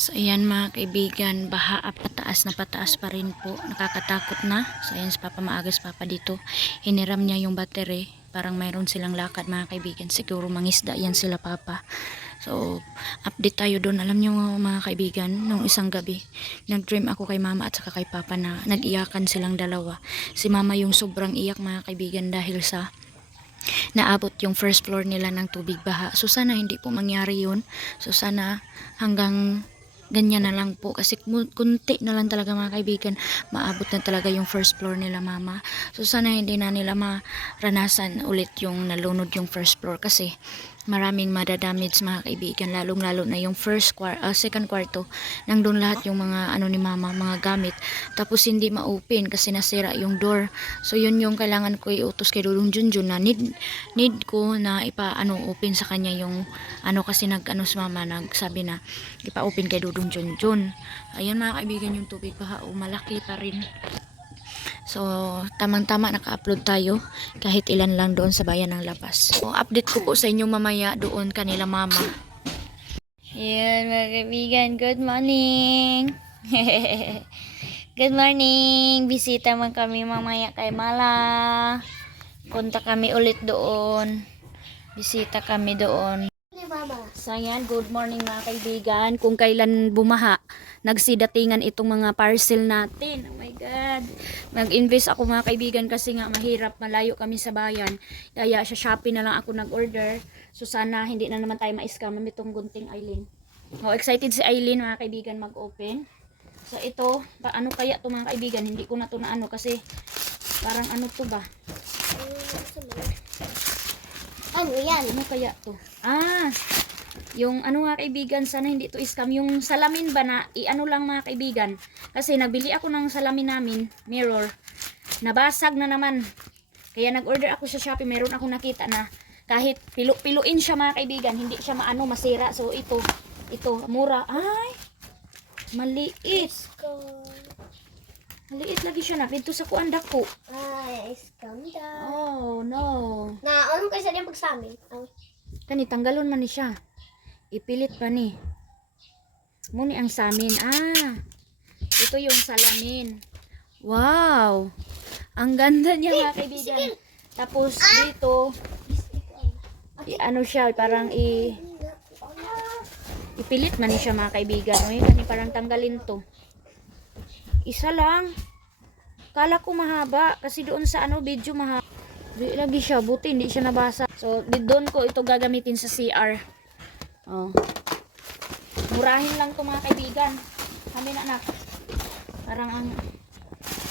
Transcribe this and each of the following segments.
So ayan mga kaibigan, baha pataas pa rin po. Nakakatakot na. So ayan si Papa, maagas Papa dito. Hiniram niya yung battery. Parang mayroon silang lakad mga kaibigan. Siguro mangisda yan sila Papa. So update tayo doon. Alam niyo mga kaibigan, nung isang gabi nag-dream ako kay Mama at saka kay Papa na nag-iyakan silang dalawa. Si Mama yung sobrang iyak mga kaibigan dahil sa naabot yung first floor nila ng tubig baha. So sana hindi po mangyari yun. So sana hanggang ganyan na lang po kasi kunti na lang talaga mga kaibigan, maabot na talaga yung first floor nila Mama. So sana hindi na nila maranasan ulit yung nalunod yung first floor kasi maraming madadamage mga kaibigan, lalong lalo na yung second kwarto, nandun lahat yung mga ano ni Mama, mga gamit, tapos hindi ma-open kasi nasira yung door. So yun yung kailangan ko iutos kay Dudong Junjun na need ko na open sa kanya yung kasi si Mama nagsabi na ipa-open kay Dudong Junjun. Ayan mga kaibigan yung tubig baha, malaki pa rin. So, tamang-tama naka-upload tayo kahit ilan lang doon sa bayan ng Labas. So, update ko po sa inyo mamaya doon kanila Mama. Ayan mga kaibigan, good morning! Good morning! Bisita man kami mamaya kay Mala. Punta kami ulit doon. Bisita kami doon. So yan, good morning mga kaibigan. Kung kailan bumaha, nagsidatingan itong mga parcel natin. Oh my God. Nag-invest ako mga kaibigan kasi nga mahirap, malayo kami sa bayan. Kaya sa Shopee na lang ako nag-order. So sana hindi na naman tayo ma-scam itong gunting Aileen. Oh, excited si Aileen mga kaibigan mag-open. So ito, paano kaya to mga kaibigan? Hindi ko na to na kasi parang ano to ba? Ano yan? Ano kaya to? Yung mga kaibigan, sana hindi to scam. Yung salamin ba na i-ano lang mga kaibigan. Kasi nabili ako ng salamin namin, mirror. Nabasag na naman. Kaya nag-order ako sa Shopee. Meron ako nakita na kahit piluin siya mga kaibigan, hindi siya masira. So ito, mura. Ay, maliit. Maliit lagi siya na. Dito sa kuanda ko. Ay, scam daw. Oh, no. Na, ano kasi yung pagsamin? Kani, tanggalon man ni siya. Ipilit pa ni. Muni ang samin. Ito yung salamin. Wow! Ang ganda niya mga kaibigan. Tapos dito, ano siya, parang ipilit man ni siya mga kaibigan. O yun, parang tanggalin to. Isa lang. Kala ko mahaba kasi doon sa video mahaba. Di lagi siya, buti hindi siya nabasa. So, doon ko ito gagamitin sa CR. Oh. Murahin lang to mga kaibigan. Kami na anak. Parang ang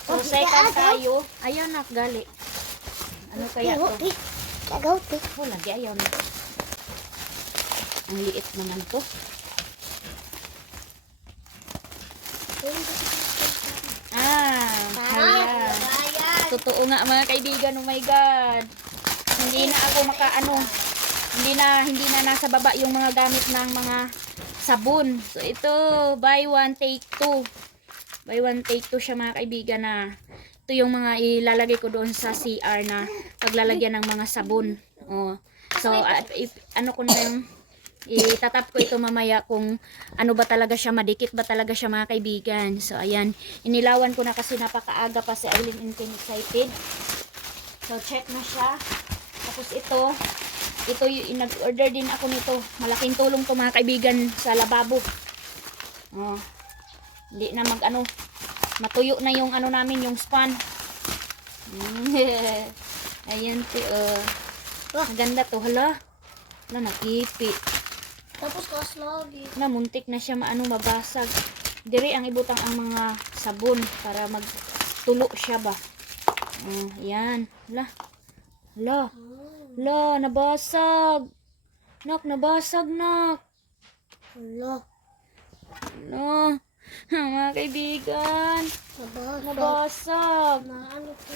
so, second tayo. Ayan nak, gali. Ano kaya to? Wala, di ayaw na. Ang liit naman to. Kaya. Totoo nga mga kaibigan, oh my God. Hindi na ako hindi na nasa baba yung mga gamit ng mga sabon. So ito, buy one take two. Buy one take two siya mga kaibigan na. Ito yung mga ilalagay ko doon sa CR na paglalagyan ng mga sabon. Oh. So ano ko na yung itatap ko ito mamaya kung ano ba talaga siya, madikit ba talaga siya mga kaibigan. So ayan, inilawan ko na kasi napakaaga pa si Aileen, excited. So check na siya. Tapos ito yung nag-order din ako nito. Malaking tulong to mga kaibigan sa lababo. Oh. Hindi na matuyo na yung namin, yung span. Ayan po. Maganda to. Hala, nakipi. Tapos kaslagi. Muntik na siya mabasag. Diri ang ibutang ang mga sabon para magtulo siya ba. Ayan. Hala, nabasag. Nak, nabasag nak. Hala. Mga kaibigan. Nabasag. Ano po?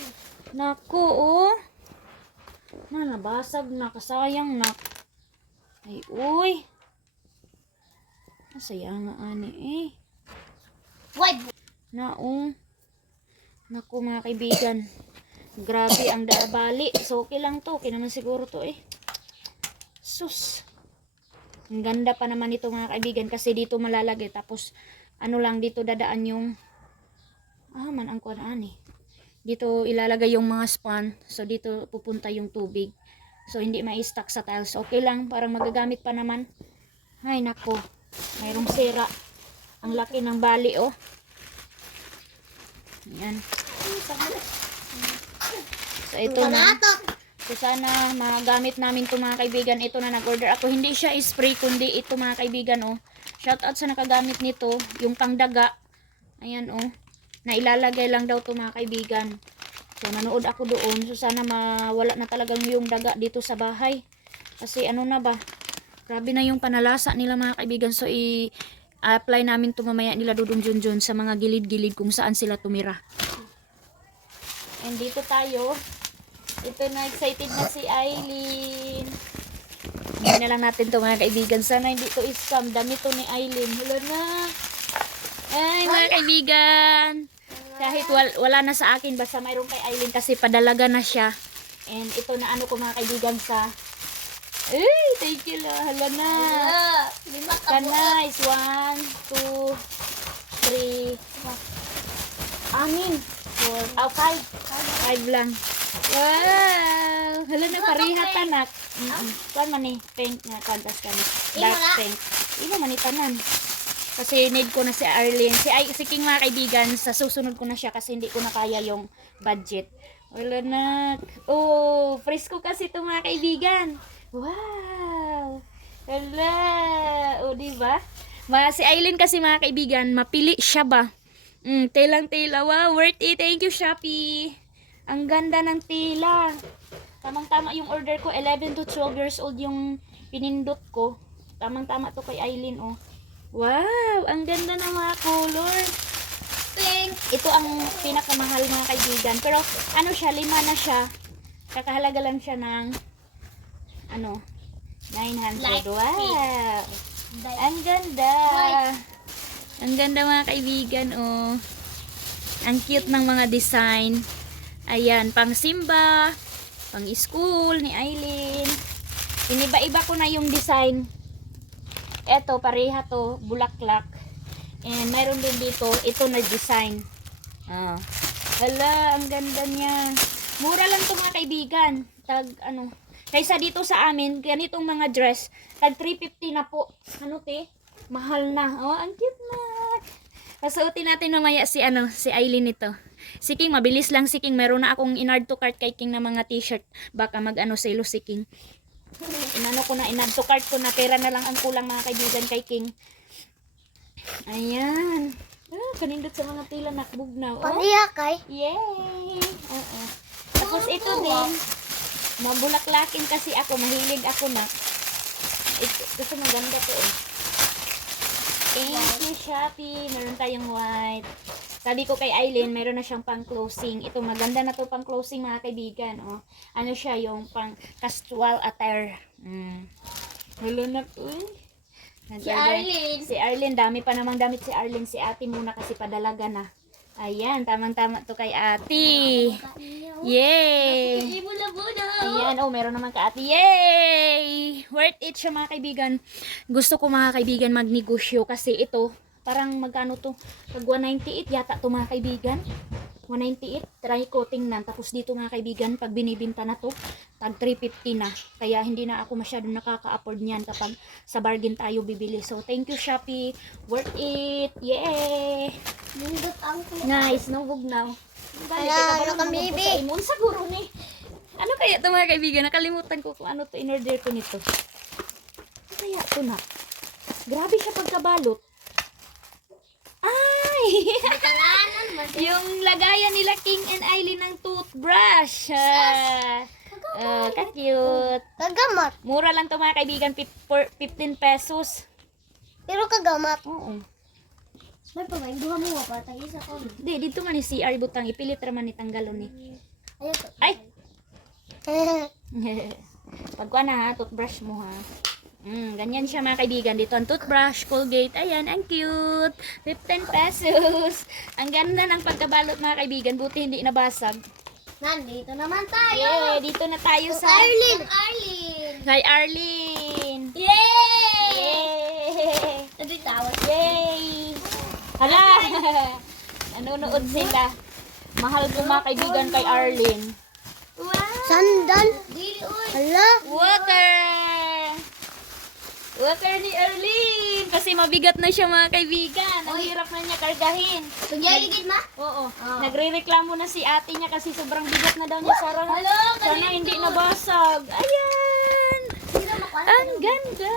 Naku, nabasag na. Kasayang nak. Ay, uy. Masaya nga ani Naku mga kaibigan. Grabe ang daabali. So okay lang to. Okay naman siguro to Sus. Ang ganda pa naman ito mga kaibigan kasi dito malalagay. Tapos ano lang dito dadaan yung man ang kuan eh. Dito ilalagay yung mga span. So dito pupunta yung tubig. So hindi ma-stuck sa tiles. Okay lang, parang magagamit pa naman. Ay nako, mayroong sira. Ang laki ng bali oh. Yan. So ito na. So sana magamit namin ito mga kaibigan. Ito na nag-order ako. Hindi siya spray kundi ito mga kaibigan oh. Shout out sa nakagamit nito. Yung pangdaga. Ayan oh. Na ilalagay lang daw to mga kaibigan. So nanood ako doon. So sana mawala na talagang yung daga dito sa bahay. Kasi ano na ba? Grabe na yung panalasa nila mga kaibigan. So i-apply namin to mamaya nila Dudong Junjun sa mga gilid-gilid kung saan sila tumira. And dito tayo. Ito na, excited na si Aileen. Hindi na lang natin to mga kaibigan. Sana hindi to scam. Dami to ni Aileen. Wala na. Ay mga kaibigan. Kahit wala na sa akin. Basta mayroon kay Aileen kasi padalaga na siya. And ito na ano ko mga kaibigan sa... Ay, thank you lah. Hala na. Lima ka po. Nice. 1, 2, 3. Amin. 4. 5. 5 lang. Wow! Hala na parihat tanak. Kuan man ni pink nga kantas kan. Dark pink. Imo man ni tanan. Kasi need ko na si Arlene. Si King mga kaibigan, sa susunod ko na siya kasi hindi ko na kaya yung budget. Wala na. Oh, fresco kasi ito mga kaibigan. Wow! Hala! O, diba? Si Aileen kasi mga kaibigan, mapili siya ba? Telang-tela. Wow, worth it. Thank you, Shopee. Ang ganda ng tela. Tamang-tama yung order ko. 11 to 12 years old yung pinindot ko. Tamang-tama to kay Aileen, oh. Wow! Ang ganda ng mga color. Pink. Ito ang pinakamahal mga kaibigan. Pero, ano siya, 5 na siya. Kakahalaga lang siya ng, 900. Light Wow! Ang ganda. Ang ganda mga kaibigan, oh. Ang cute ng mga design. Ayan, pang simba, pang school ni Aileen. Iniba-iba ko na yung design. Eto, pareha to, bulaklak. And mayroon din dito, ito na design. Hala, ang ganda niya. Mura lang to mga kaibigan. Kaysa dito sa amin, ganitong mga dress, tag 350 na po. Ano te? Mahal na. Oh, ang cute na. Pasuotin natin mamaya si Aileen ito. Si King, mabilis lang si King. Meron na akong in-add to cart kay King na mga t-shirt. Baka sale si King. In-add to cart ko na. Pera na lang ang kulang mga kaibigan kay King. Ayan. Kanindot sa mga tila nakbugnaw. Oh. Paniya kay. Yay! Oo. Tapos ito din. Mabulaklakin kasi ako. Mahilig ako na. Kasi maganda to eh. Thank you, Shopee. Meron tayong white. Sabi ko kay Aileen, meron na siyang pang closing. Ito, maganda na to pang closing mga kaibigan. Oh. Ano siya, yung pang casual attire. Hello na po. Si Arlene. Si Arlene, dami pa namang damit si Arlene. Si ate muna kasi padalaga na. Ayan, tamang-tama to kay ate. Yay! Ayan, oh, meron naman ka ate. Yay! Worth it siya mga kaibigan. Gusto ko mga kaibigan magnegosyo kasi ito, parang magkano to? Pag 198 yata to mga kaibigan. 198, try ko tingnan. Tapos dito mga kaibigan, pag binibinta na to, tag 350 na. Kaya hindi na ako masyadong nakaka-afford niyan kapag sa bargain tayo bibili. So, thank you Shopee. Worth it. Yay! Nindot ang ko. Nice, no bugnaw. Ano kami, babe? Siguro ni. Ano kaya ito mga kaibigan? Nakalimutan ko kung ano to in-order ko nito. Ano kaya ito na? Grabe siya pagkabalot. Ay! Kalanan mo. Yung lagayan nila King and Aileen ng toothbrush. Ka-cute. Kagamat. Mura lang to mga kaibigan. 15 pesos. Pero kagamat. Oo. May pamain, duha mo pa. Tag-isa ko. Di, dito man ni CR butang. Ipilit raman ni tanggalon ni. Ayun to. Ay! Pagkuha na ha, toothbrush mo ha. Ganyan siya mga kaibigan. Dito ang toothbrush, Colgate. Ayan, ang cute. 15 pesos. Ang ganda ng pagkabalot mga kaibigan. Buti hindi nabasag. Nandito naman tayo. Yeah, dito na tayo sa... Arlene. Kay Arlene. Yay! Adi tawas. Yay! Hala! Nanonood sila. Mahal ko mga kaibigan kay Arlene. Wow. Sandal. Dili oy. Hala. Water! Water ni Arlene! Kasi mabigat na siya mga kaibigan. Ang hirap na niya kargahin. Pagyaligid ma? Oo. Nagre-reklamo na si ate niya kasi sobrang bigat na daw niya. Sana hindi nabasag. Ayan! Ang ganda!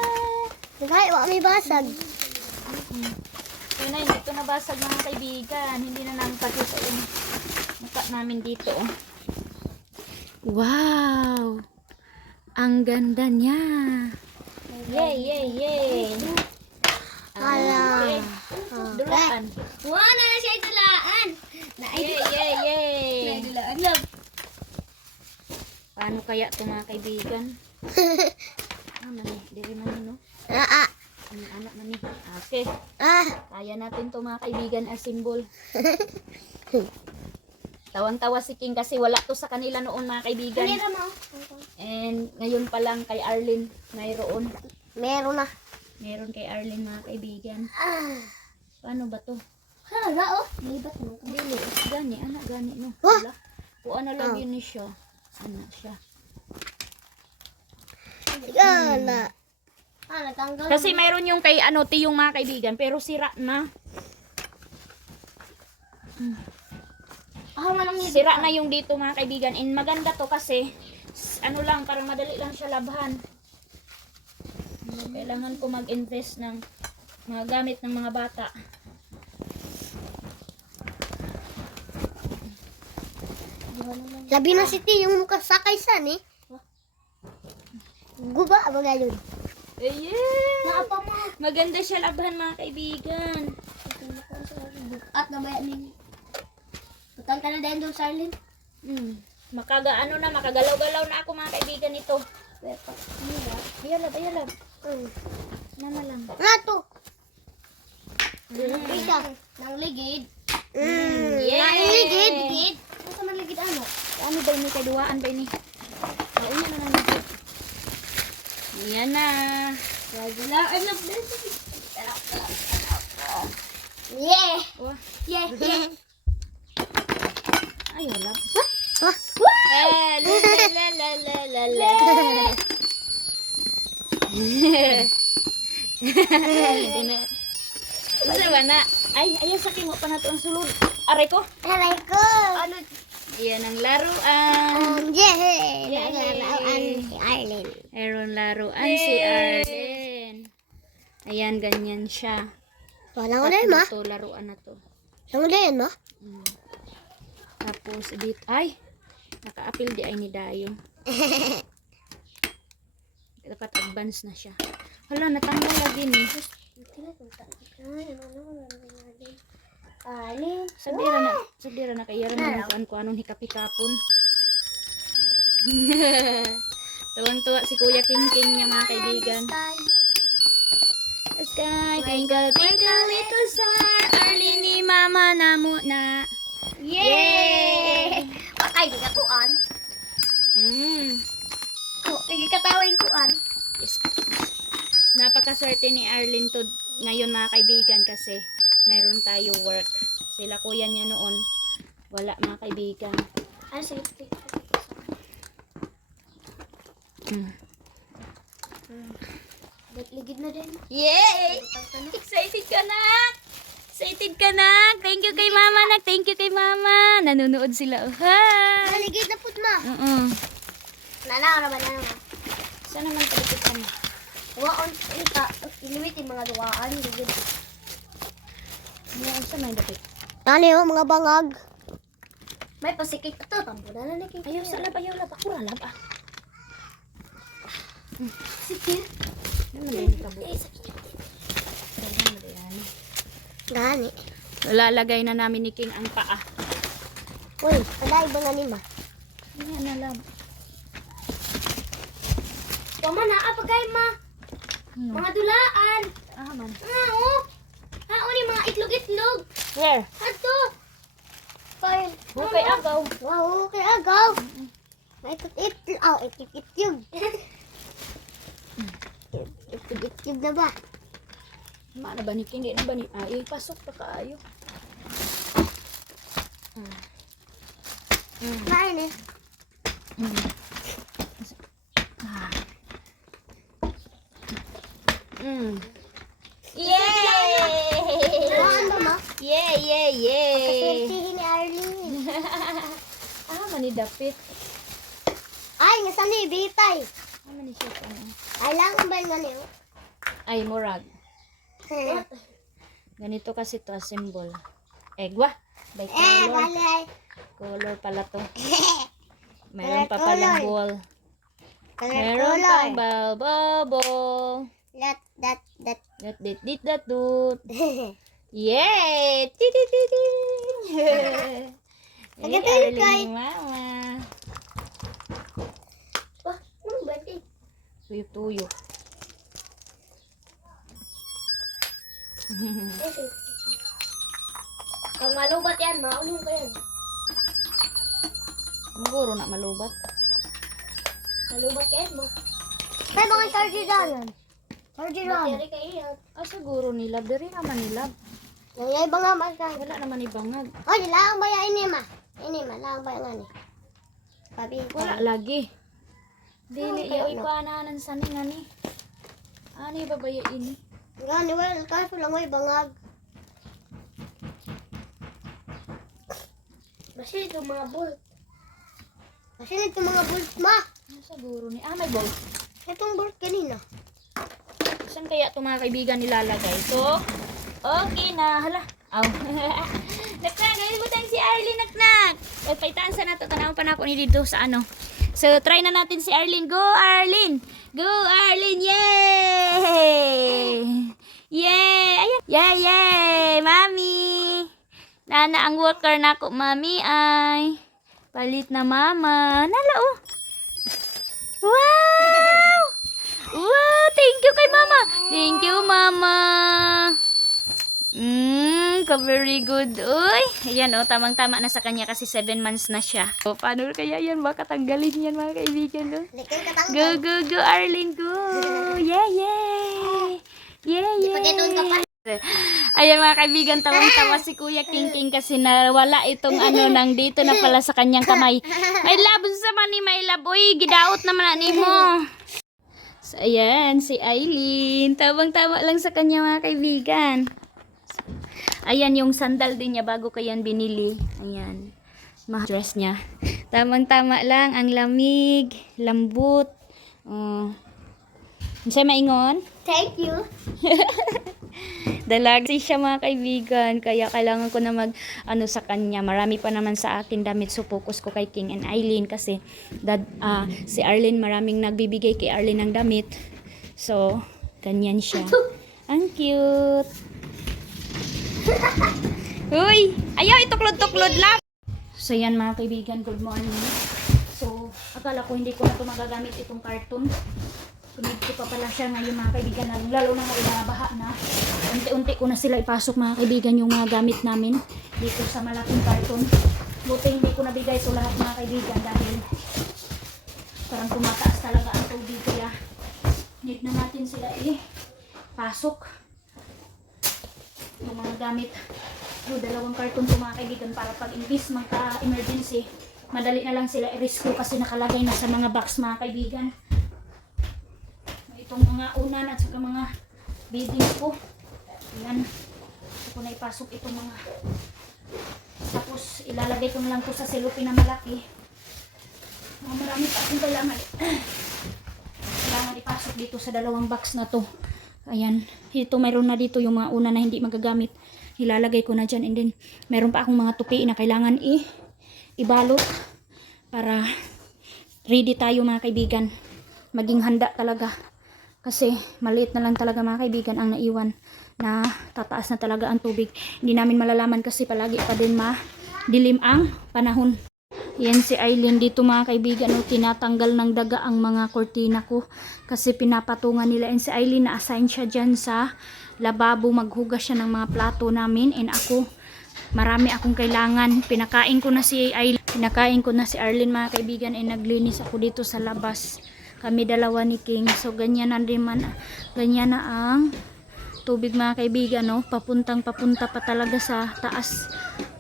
Naghay, wala may basag. Yun na, hindi ito nabasag mga kaibigan. Hindi na namin pakita yung mukha namin dito. Oh. Wow! Ang ganda niya! Yay, yay, yay! Hala. Okay. Dulaan. Wow, na siya itulaan. Yay, yay, yay! Naidulaan lang. Paano kaya ito mga kaibigan? Mani, diri man no? Ah, Ang anak mani. Okay. Kaya natin to mga kaibigan as symbol. Tawang-tawa si King kasi wala to sa kanila noon mga kaibigan. kanira mo. And ngayon pa lang kay Arlene mayroon. Meron na. Meron kay Arlene mga kaibigan. Paano ba to? Hala, oh. Libat mo. Dili, gani, anak gani no. Wah! Wala. Kuha na lang yun ni siya. Anak siya. Hala. Natanggal. Kasi mayroon yung kay ano, ti yung mga kaibigan, pero sira na. Manang Sira na yung dito mga kaibigan. And maganda to kasi ano lang, parang madali lang siya labhan. Kailangan ko mag-invest ng mga gamit ng mga bata. Sabi na si T, yung mukha sakay san eh. Guba, ba gayon? Ayan! Naapa mo. Maganda siya labhan mga kaibigan. At nabayan ni. Utang ka na din doon, Sarlene. Ano na, makagalaw-galaw na ako mga kaibigan nito. Ayalab, ayalab. Mama lang. Nato. Isa. Nang ligid. Yes! Nang ligid. Ligid. Ano man ligid ano? Ano ba ini? Kaduaan ba ini? Ayun na lang. Ayan na. Wala. Ano ba? Yeah. Oh, Yeah. Yeah. ayalab. Ha? La la la la la la. Ano ba na? Ay, ayaw sa kingo pa na to ang sulod. Aray ko. Aray ko. Ano? Iyan ang laruan. Yeah. Yay. Nalalaan si Arlene. Meron laruan si Arlen. Ayan, ganyan siya. Wala ko na yun, ma. Ito, laruan na to. Wala ko na yun, ma. Tapos, dito, ay, naka-appeal di ay ni Dayo. Dapat advance na siya. Hala, natanggal lagi ni. Sabira na kaya rin naman ko anong hikapikapon. Tuwang-tuwa si Kuya King niya mga kaibigan. Sky, twinkle, twinkle, little star, Arlene ni Mama na muna. Yay! Patay, di ka kuan. Hindi ka tawin kuan. Yes. Napakaswerte ni Arlene to ngayon mga kaibigan kasi mayroon tayo work. Sila kuya niya noon, wala mga kaibigan. Ano sige? Ligid na din. Yay! Excited ka na! Excited ka na! Thank you kay Mama, nak. Thank you kay Mama. Nanonood sila. Hi! Ligid na put, ma. Nanaw naman na naman. Saan naman palikitan mo? Waon, inuwit yung mga duwaan. Ligid. Saan may dapit? Ano yung mga bangag? May pasikik ito. Tampo na na naging. Ayaw sa lab, ayaw lab. Ako lab ah. Sige. Ano na yung kabo? Gani. Lalagay na namin ni King ang paa. Uy, paday ba nga ni ma? Ayan na lab. Tama na, apagay ma. Mga dulaan. Man. Nga, oh. Ni mga itlog-itlog. Where? Ato. Kay. Okay, agaw. Wow, okay, agaw. Itlog-itlog. Oh, itlog-itlog. Itlog-itlog na ba? Mana ba ni King? Di na ba ni ay pasok pa kaayo. Kain eh. Yay! Ano ba, ma? Yay! Kaswertihin ni Arlene. Mani dapit. Ay, nga saan ni Bitay? Mani siya ano? Ay, lang ba nga niyo? Ay, murag. Ganito kasi to symbol. Egwa. By color. Balay. Color pala to. Meron pa palang ball. Color, Meron color. pang bubble. That. Dat dit dit dat dut. Yay! Titi. Nagkatayo kay. Mama. Wah, ano ba ito? Tuyo-tuyo. Pag malubat yan, maulong ka yan. Siguro na malubat. Malubat ka yan, ma. May mga charger dyan. Charger dyan. Battery kayo yan. Siguro nilab. Dari naman nilab. Nangyay ba nga ba ka? Wala naman ibangag. Oh, nilaang ba yan ini, ma? Ini, ma. Laang ba yan ni? Pabi. Wala lagi. Dili Oh, yaw ipananan sa ni ngani. Ani babaya ini. Nga, niwala. Kaso lang may bangag. Kasi ito mga bolt. Kasi ito mga bolt, ma. Siguro ni may bolt. Itong bolt kanina. Saan kaya ito mga kaibigan nilalagay? So, okay na. Hala. Aw. Naknak, ngayon mo tayong si Arlene, naknak. O, paitaan sa nato. Tanawang pa na ako ni dito sa ano. So, try na natin si Arlene. Go, Arlene! Go, Arlene! Yay! Yay! Ayan. Yay! Mami! Nana ang worker na ako, mami ay. Palit na mama. Nala, oh. Wow! Wow! Thank you kay mama. Thank you, mama. Very good. Uy. Ayan, oh. Tamang-tama na sa kanya kasi 7 months na siya. O, paano kaya yan? Baka tanggalin yan, mga kaibigan. Oh. Likay katanggal. Go, go, go, Arlene, go. Yeah, yeah. Yeah, yeah. Pagkatun ka pa. Ayan mga kaibigan, tawang-tawa si Kuya King kasi nawala itong ano nang dito na pala sa kanyang kamay. May lab sa mani, may lab. Uy, gidaot naman ani mo. So, ayan, si Aileen. Tawang-tawa lang sa kanya mga kaibigan. Ayan yung sandal din niya bago ko yan binili. Ayan. Dress niya. Tamang-tama lang, ang lamig, lambot. Masaya maingon? Thank you. Dalagi siya mga kaibigan, kaya kailangan ko na mag sa kanya. Marami pa naman sa akin damit, so focus ko kay King and Aileen kasi si Arlene maraming nagbibigay kay Arlene ng damit. So, ganyan siya. Ang cute. Uy, ayaw ituklod-tuklod lang. So yan mga kaibigan, good morning. So, akala ko hindi ko na ito magagamit itong carton. Pinid ko pa pala siya ngayon mga kaibigan, lalo na ngayon nabaha na. Unti-unti ko na sila ipasok mga kaibigan yung mga gamit namin dito sa malaking karton. Buti hindi ko nabigay ito lahat mga kaibigan dahil parang tumataas talaga ang tubig kaya need na natin sila pasok yung mga gamit. Yung 2 karton ito mga kaibigan para pag imbis magka-emergency madali na lang sila i-rescue kasi nakalagay na sa mga box mga kaibigan. Itong mga unan at saka mga bedding ko. Ayan. Ito ko na ipasok itong mga. Tapos ilalagay ko na lang ito sa cellophane na malaki. Marami pa akong kailangan. Kailangan ipasok dito sa 2 box na to. Ayan. Ito mayroon na dito yung mga unan na hindi magagamit. Ilalagay ko na dyan. And then mayroon pa akong mga tupi na kailangan ibalot para ready tayo mga kaibigan. Maging handa talaga. Kasi maliit na lang talaga mga kaibigan ang naiwan na tataas na talaga ang tubig. Hindi namin malalaman kasi palagi pa din dilim ang panahon. Yan si Aileen dito mga kaibigan. Tinatanggal ng daga ang mga kortina ko kasi pinapatungan nila. And si Aileen na-assign siya dyan sa lababo. Maghugas siya ng mga plato namin. And ako, marami akong kailangan. Pinakain ko na si Aileen. Pinakain ko na si Arlene mga kaibigan. And naglinis ako dito sa labas. Kami 2 ni King. So, ganyan na ang tubig mga kaibigan, no? Papunta pa talaga sa taas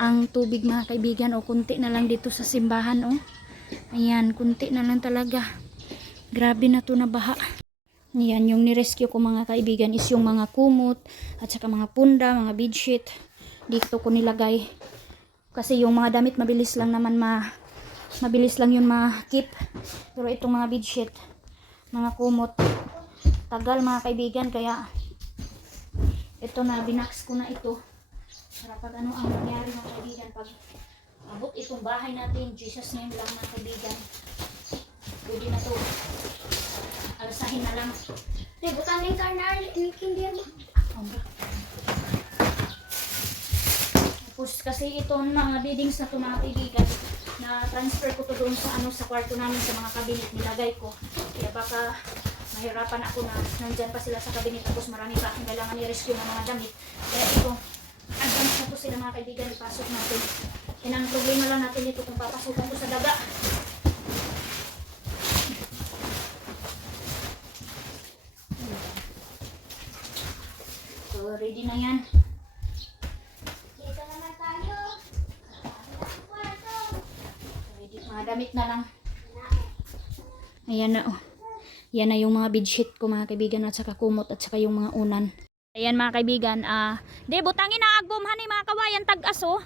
ang tubig mga kaibigan. O kunti na lang dito sa simbahan, oh. Ayan, kunti na lang talaga. Grabe na to na baha. Ayan, yung nirescue ko mga kaibigan is yung mga kumot at saka mga punda, mga bedsheet. Dito ko nilagay. Kasi yung mga damit mabilis lang naman mabilis lang yun ma-keep. Pero itong mga bedsheet, mga kumot, tagal mga kaibigan, kaya ito na, binax ko na ito para pag ano ang nangyari mga kaibigan, pag abot itong bahay natin, Jesus name lang mga kaibigan, pwede na to, alasahin na lang. Butan ng karnal, hindi mo. Tapos kasi itong mga beddings na to mga kaibigan, na transfer ko to doon sa ano, sa kwarto namin, sa mga cabinet nilagay ko, kaya baka mahirapan ako na nandyan pa sila sa cabinet, tapos marami pa akong kailangan i-rescue ng mga damit. Kaya ito, advance na to sila mga kaibigan, ipasok natin. Yan ang problema lang natin dito kung papasukan ko sa daga. So ready na yan. Dito naman tayo. Ready, mga damit na lang. Ayan na, oh. Yan na yung mga bedsheet ko mga kaibigan, at saka kumot, at saka yung mga unan. Ayan mga kaibigan, di butangin na agbumhan ni mga kawayan tag-as, oh.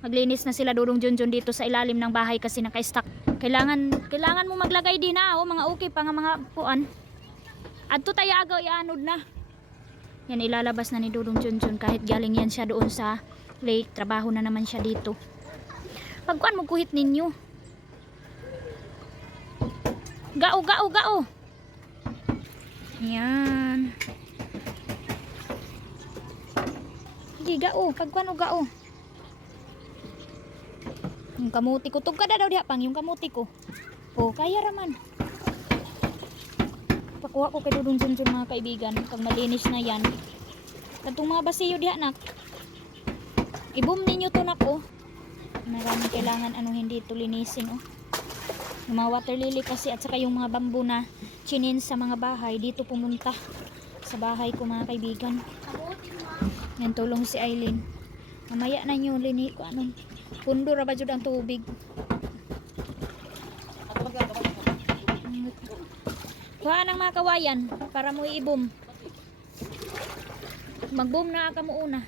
Maglinis na sila Dudong Junjun dito sa ilalim ng bahay kasi naka-stack. Kailangan mo maglagay din na, oh, mga okay pa nga mga puan. Adto tayo agaw ianod na. Yan, ilalabas na ni Dudong Junjun kahit galing yan siya doon sa lake. Trabaho na naman siya dito. Pagkuan mo kuhit ninyo. Gao, gao, gao. Yan. Hindi, gao. Pagkuan o gao. Yung kamuti ko. Tug ka daw diha pang yung kamuti ko. O, kaya raman. Pakuha ko kay Dudong Junjun mga kaibigan. Pag malinis na yan. Katong mga basiyo diha nak. I-boom ninyo to nak, oh. Maraming kailangan ano hindi ito linisin, oh. Yung mga water lily kasi at saka yung mga bamboo na chinin sa mga bahay dito pumunta sa bahay ko mga kaibigan. Yan, tulong si Aileen. Mamaya na nyo lini ko anong pundo ra ba jud ang tubig. Kuha ng mga kawayan para mo i-boom. Mag-boom na ka mo una.